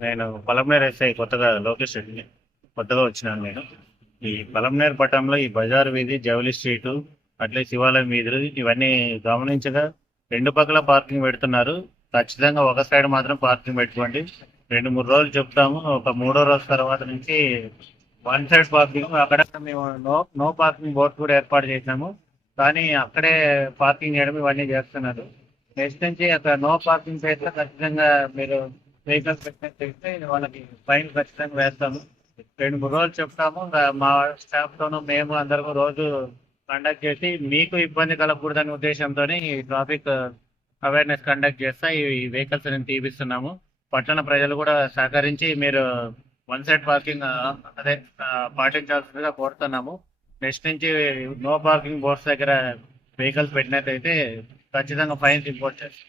నేను పలమనేరు ఎస్ఐ కొత్తగా లోకేష్ రెడ్డిని కొత్తగా వచ్చినాను నేను. ఈ పలమనేరు పట్టణంలో ఈ బజార్ వీధి, జవలి స్ట్రీటు, అట్లే శివాలయం వీధులు ఇవన్నీ గమనించగా రెండు పక్కల పార్కింగ్ పెడుతున్నారు. ఖచ్చితంగా ఒక సైడ్ మాత్రం పార్కింగ్ పెట్టుకోండి. 2-3 రోజులు చెప్తాము. ఒక మూడో రోజు తర్వాత నుంచి వన్ సైడ్ పార్కింగ్. అక్కడ మేము నో పార్కింగ్ బోర్డు కూడా ఏర్పాటు చేసాము. కానీ అక్కడే పార్కింగ్ చేయడం ఇవన్నీ చేస్తున్నారు. నెక్స్ట్ నుంచి అక్కడ నో పార్కింగ్ చేస్తే ఖచ్చితంగా మీరు వెహికల్స్ పెట్టినట్టు వాళ్ళకి ఫైన్ ఖచ్చితంగా వేస్తాము. 2-3 రోజులు చెప్తాము. ఇంకా మా స్టాఫ్తోనూ మేము అందరము రోజు కండక్ట్ చేసి మీకు ఇబ్బంది కలగకూడదనే ఉద్దేశంతో ఈ ట్రాఫిక్ అవేర్నెస్ కండక్ట్ చేస్తా ఈ వెహికల్స్ నేను తీపిస్తున్నాము. పట్టణ ప్రజలు కూడా సహకరించి మీరు వన్ సైడ్ పార్కింగ్ అదే పాటించాల్సిందిగా కోరుతున్నాము. నెక్స్ట్ నుంచి నో పార్కింగ్ బోర్డ్స్ దగ్గర వెహికల్స్ పెట్టినట్టయితే ఖచ్చితంగా ఫైన్స్ ఇంపోర్ట్ చేస్తాం.